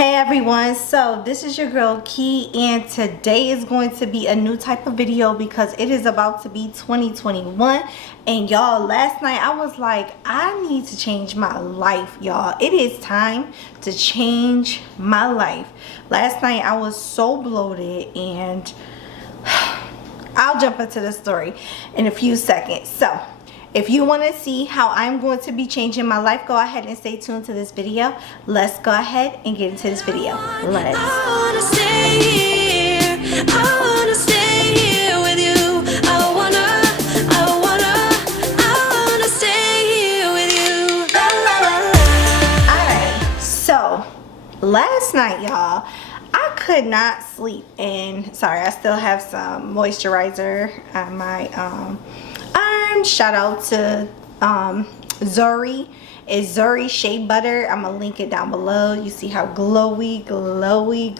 Hey everyone, so this is your girl Key, and today is going to be a new type of video because it is about to be 2021. And y'all, last night I was like, I need to change my life, y'all. It is time to change my life. Last night I was so bloated, and I'll jump into the story in a few seconds. So if you want to see how I'm going to be changing my life, go ahead and stay tuned to this video. Let's go ahead and get into this video. Let's. I wanna stay here. I wanna stay here with you. I wanna stay here with you. Alright, so last night, y'all, I could not sleep. And sorry, I still have some moisturizer on my shout out to Zuri. It's Zuri Shea Butter. I'm gonna link it down below. You see how glowy, glowy,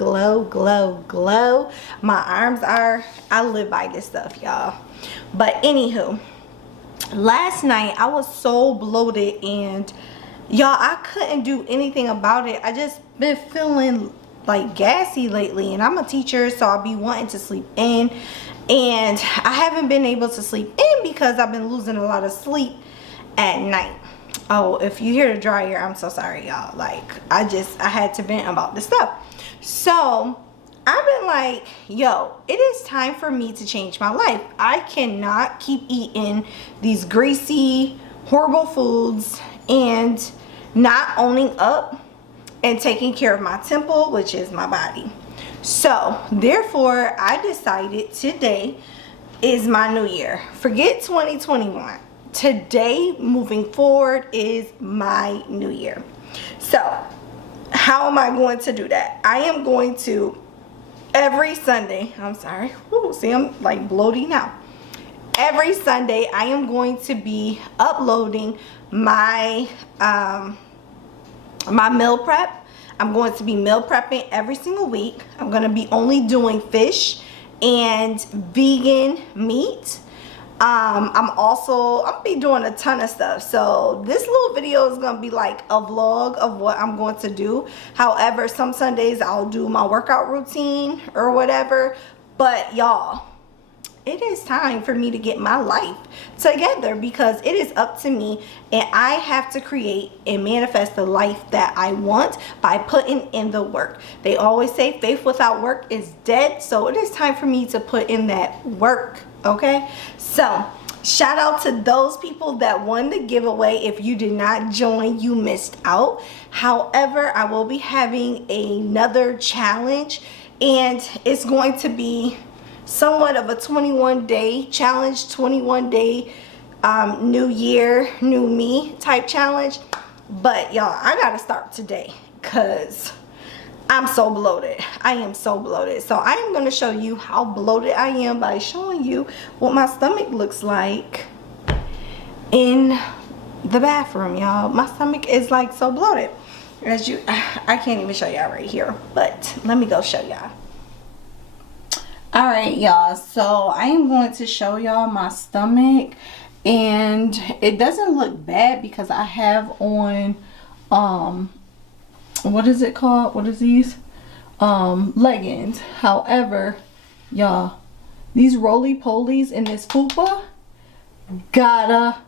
glow my arms are. I live by this stuff, y'all. But anywho, last night I was so bloated, and y'all, I couldn't do anything about it. I just been feeling like gassy lately, and I'm a teacher, so I'll be wanting to sleep in, and I haven't been able to sleep in because I've been losing a lot of sleep at night. Oh, if you hear the dryer, I'm so sorry, y'all. Like, I had to vent about this stuff. So I've been like, yo, it is time for me to change my life. I cannot keep eating these greasy, horrible foods and not owning up and taking care of my temple, which is my body. So therefore, I decided today is my new year. Forget 2021. Today, moving forward, is my new year. So how am I going to do that? I am going to every Sunday, I'm sorry, ooh, see, I'm like bloating now. Every Sunday, I am going to be uploading my my meal prep. I'm going to be meal prepping every single week. I'm going to be only doing fish and vegan meat. I'm gonna be doing a ton of stuff. So this little video is going to be like a vlog of what I'm going to do. However, some Sundays I'll do my workout routine or whatever. But y'all, it is time for me to get my life together because it is up to me, and I have to create and manifest the life that I want by putting in the work. They always say faith without work is dead, so it is time for me to put in that work, okay? So shout out to those people that won the giveaway. If you did not join, you missed out. However, I will be having another challenge, and it's going to be somewhat of a 21-day challenge, 21-day new year, new me type challenge. But y'all, I gotta start today because I'm so bloated. I am so bloated. So I am going to show you how bloated I am by showing you what my stomach looks like in the bathroom, y'all. My stomach is like so bloated. I can't even show y'all right here, but let me go show y'all. Alright, y'all, so I am going to show y'all my stomach, and it doesn't look bad because I have on what is it called? What is these? Leggings. However, y'all, these roly-polies in this fupa gotta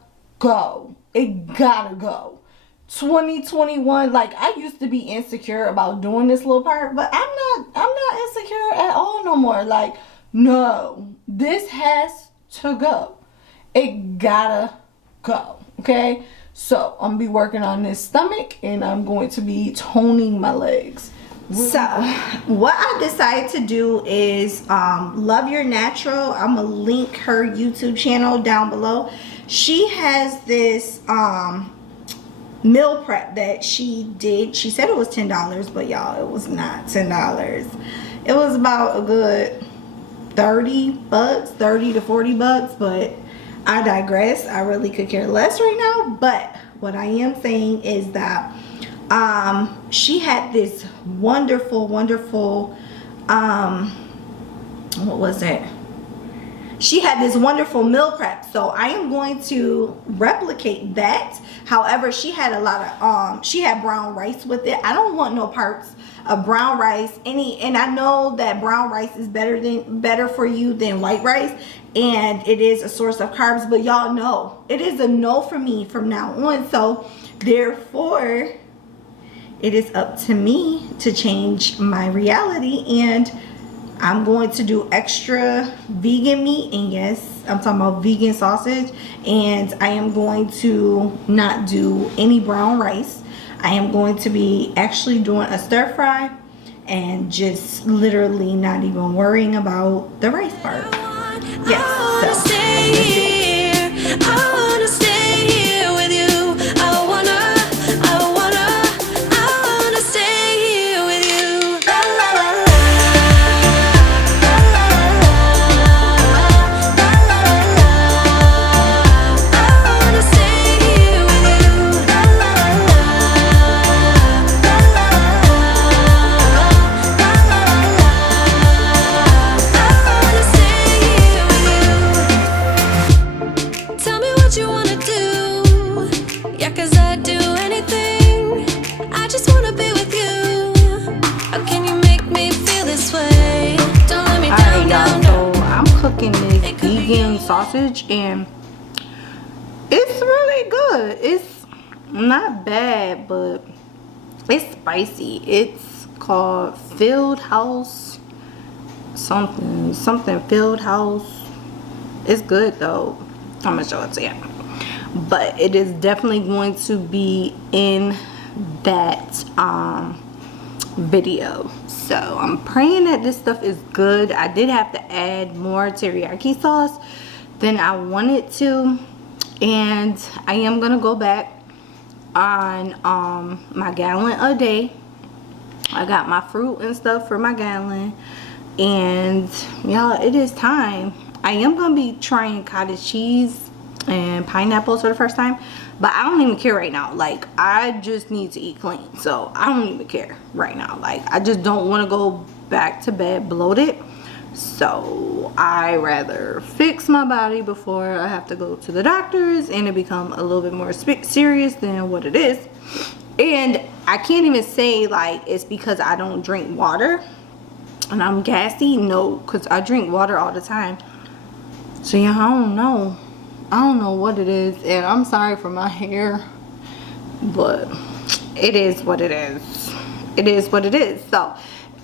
go. It gotta go. 2021, like, I used to be insecure about doing this little part, but I'm not insecure at all no more. Like, no, this has to go. It gotta go, okay? So I'm gonna be working on this stomach, and I'm going to be toning my legs. So what I decided to do is Love Your Natural. I'm gonna link her YouTube channel down below. She has this meal prep that she did. She said it was $10, but y'all, it was not $10. It was about a good 30 bucks, 30 to 40 bucks, but I digress. I really could care less right now. But what I am saying is that she had this wonderful what was it? she had this wonderful meal prep, so I am going to replicate that. However, she had a lot of she had brown rice with it. I don't want no parts of brown rice and I know that brown rice is better for you than white rice, and it is a source of carbs, but y'all know it is a no for me from now on. So therefore it is up to me to change my reality, and I'm going to do extra vegan meat, and yes, I'm talking about vegan sausage, and I am going to not do any brown rice. I am going to be actually doing a stir fry and just literally not even worrying about the rice part. Yes, so let's do it. I wanna stay here with you. I wanna stay here with you. La la la la. La la la la. I wanna stay here with you. La la la la. La la la la. I wanna stay here with you. Tell me what you wanna do. Yeah, 'cause I'd do anything. I just wanna be with you. How can you make me feel this way? Don't let me down, Alright, down, y'all, down. so I'm cooking this vegan sausage, and it's really good. It's not bad, but it's spicy. It's called Field House something Field House. It's good though. I'm gonna show it to you, but it is definitely going to be in that video. So I'm praying that this stuff is good. I did have to add more teriyaki sauce than I wanted to, and I am gonna go back on my gallon a day. I got my fruit and stuff for my gallon, and y'all, it is time. I am gonna be trying cottage cheese and pineapples for the first time, but I don't even care right now. Like, I just need to eat clean, so I don't even care right now. Like, I just don't want to go back to bed bloated, so I rather fix my body before I have to go to the doctors and it become a little bit more serious than what it is. And I can't even say like it's because I don't drink water and I'm gassy. No, because I drink water all the time. So yeah, I don't know what it is, and I'm sorry for my hair, but it is what it is. It is what it is. So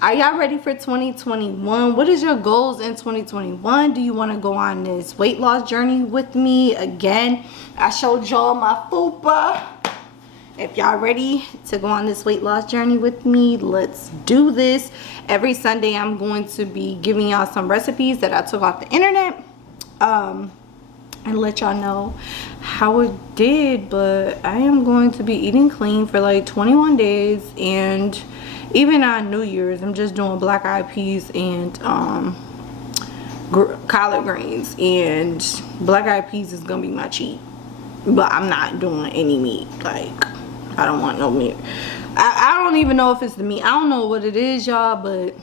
are y'all ready for 2021? What is your goals in 2021? Do you want to go on this weight loss journey with me again? I showed y'all my fupa. If y'all ready to go on this weight loss journey with me, let's do this. Every Sunday I'm going to be giving y'all some recipes that I took off the internet, and let y'all know how it did. But I am going to be eating clean for like 21 days, and even on New Year's I'm just doing black eyed peas and collard greens, and black eyed peas is gonna be my cheat, but I'm not doing any meat. Like, I don't want no meat. I don't even know if it's the meat. I don't know what it is, y'all, but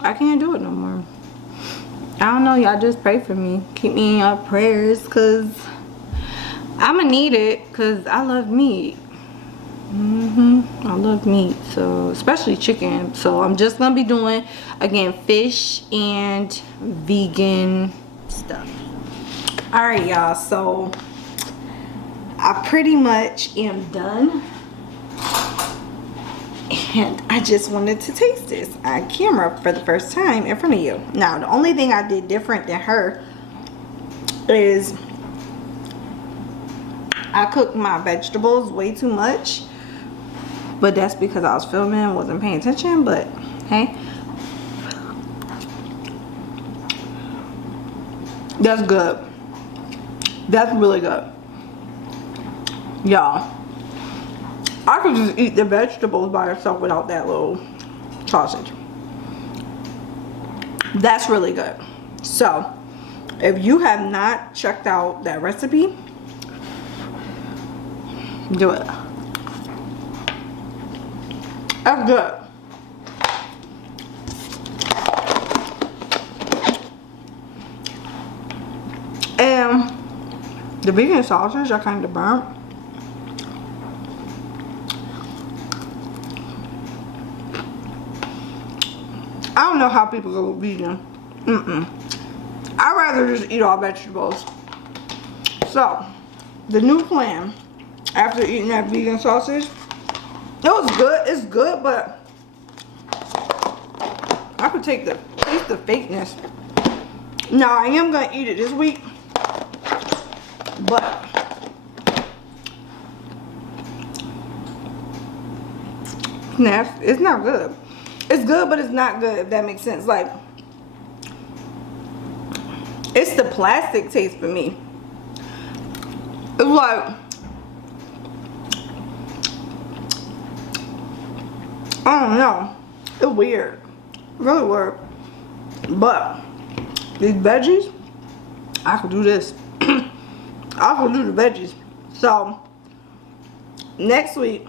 I can't do it no more. I don't know, y'all just pray for me. Keep me in your prayers, because I'm gonna need it, because I love meat. I love meat, so especially chicken. So I'm just gonna be doing, again, fish and vegan stuff. Alright, y'all, so I pretty much am done, and I just wanted to taste this on camera for the first time in front of you. Now, the only thing I did different than her is I cooked my vegetables way too much, but that's because I was filming and wasn't paying attention. But hey, that's good. That's really good, y'all. I could just eat the vegetables by itself without that little sausage. That's really good. So if you have not checked out that recipe, do it. That's good. The vegan sausage are kind of burnt. I don't know how people go vegan. I'd rather just eat all vegetables. So, the new plan after eating that vegan sausage, it was good. It's good, but I could taste the fakeness. Now, I am going to eat it this week, but it's not good. It's good, but it's not good, if that makes sense. Like, it's the plastic taste for me. It's like, I don't know. It's weird. Really weird. But these veggies, I could do this. I could do the veggies. So, next week,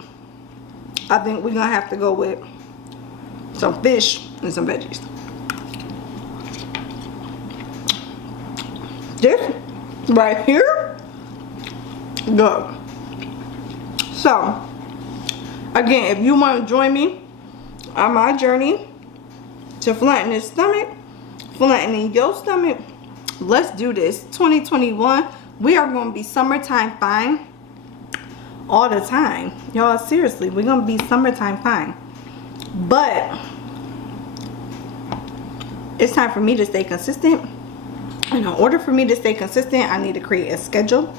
I think we're going to have to go with some fish and some veggies. This right here, good. So, again, if you want to join me on my journey to flattening this stomach, flattening your stomach, let's do this. 2021, we are going to be summertime fine all the time. Y'all, seriously, we're going to be summertime fine. But it's time for me to stay consistent. And in order for me to stay consistent, I need to create a schedule.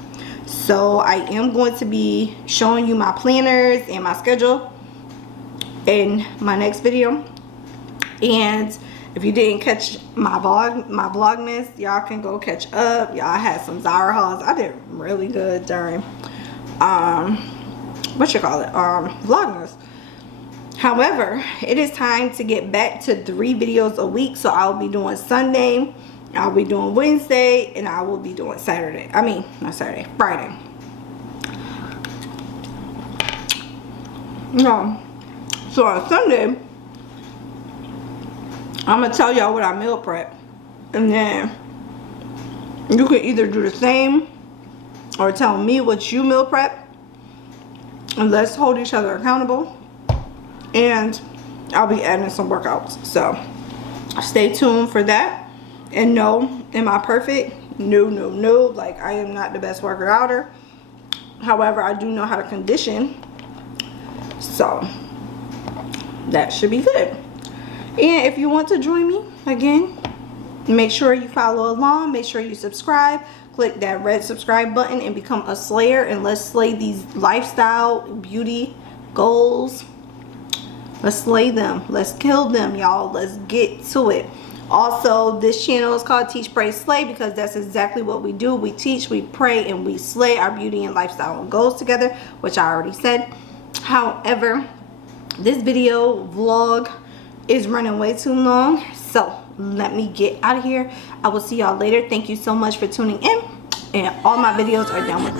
So I am going to be showing you my planners and my schedule in my next video. And if you didn't catch my vlogmas, y'all can go catch up. Y'all had some Zara hauls. I did really good during vlogmas. However, it is time to get back to 3 videos a week. So I'll be doing Sunday, I'll be doing Wednesday, and I will be doing Saturday. I mean, not Saturday, Friday. No. So on Sunday, I'm going to tell y'all what I meal prep. And then you can either do the same or tell me what you meal prep. And let's hold each other accountable. And I'll be adding some workouts. So stay tuned for that. And no, am I perfect? No. Like, I am not the best worker outer. However, I do know how to condition. So that should be good. And if you want to join me, again, make sure you follow along. Make sure you subscribe. Click that red subscribe button and become a slayer. And let's slay these lifestyle, beauty goals. Let's slay them. Let's kill them, y'all. Let's get to it. Also, this channel is called Teach, Pray, Slay because that's exactly what we do. We teach, we pray, and we slay our beauty and lifestyle goals together, which I already said. However, this video vlog is running way too long, so let me get out of here. I will see y'all later. Thank you so much for tuning in, and all my videos are down with